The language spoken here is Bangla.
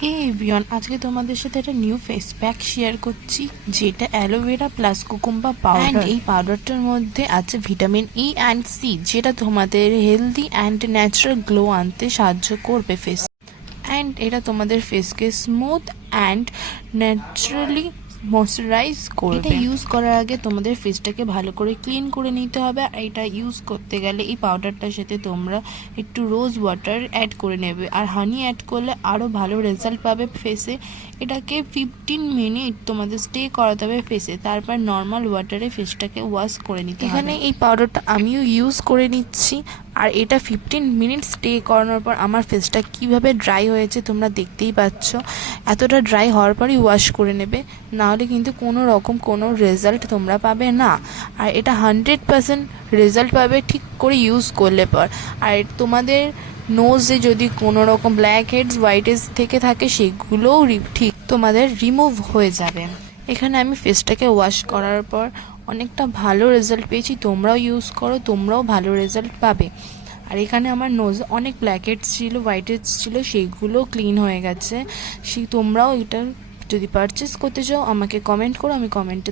হে এভরিওয়ান, আজকে তোমাদের সাথে একটা নিউ ফেস প্যাক শেয়ার করছি, যেটা অ্যালোভেরা প্লাস কুকুম্বা পাউডার। এই পাউডারটার মধ্যে আছে ভিটামিন ই অ্যান্ড সি, যেটা তোমাদের হেলদি অ্যান্ড ন্যাচারাল গ্লো আনতে সাহায্য করবে ফেস। অ্যান্ড এটা তোমাদের ফেসকে স্মুথ অ্যান্ড ন্যাচারালি ময়শ্চারাইজ করবে। এটা ইউজ করার আগে তোমাদের ফেসটাকে ভালো করে ক্লিন করে নিতে হবে। আর এটা ইউজ করতে গেলে এই পাউডারটার সাথে তোমরা একটু রোজ ওয়াটার অ্যাড করে নেবে, আর হানি অ্যাড করলে আরও ভালো রেজাল্ট পাবে ফেসে। এটাকে 15 মিনিট তোমাদের স্টে করাতে হবে ফেসে, তারপর নর্মাল ওয়াটারে ফেসটাকে ওয়াশ করে নিতে হবে। এখানে এই পাউডারটা আমিও ইউজ করে নিচ্ছি, আর এটা 15 মিনিট স্টে করানোর পর আমার ফেসটা কিভাবে ড্রাই হয়েছে তোমরা দেখতেই পাচ্ছ। এতটা ড্রাই হওয়ার পরই ওয়াশ করে নেবে, নাহলে কিন্তু কোনো রকম কোনো রেজাল্ট তোমরা পাবে না। আর এটা 100% রেজাল্ট পাবে ঠিক করে ইউজ করলে পর। আর তোমাদের নোজে যদি কোনো রকম ব্ল্যাক হেডস হোয়াইট হেডস থেকে থাকে, সেগুলোও ঠিক তোমাদের রিমুভ হয়ে যাবে। এখানে আমি ফেসটাকে ওয়াশ করার পর অনেকটা ভালো রেজাল্ট পেয়েছি। তোমরাও ইউজ করো, তোমরাও ভালো রেজাল্ট পাবে। আর এখানে আমার নোজ অনেক ব্ল্যাক হেডস ছিল, হোয়াইট হেডস ছিল, সেগুলো ক্লিন হয়ে গেছে। তোমরাও এটা যদি পারচেস করতে চাও আমাকে কমেন্ট করো, আমি কমেন্টে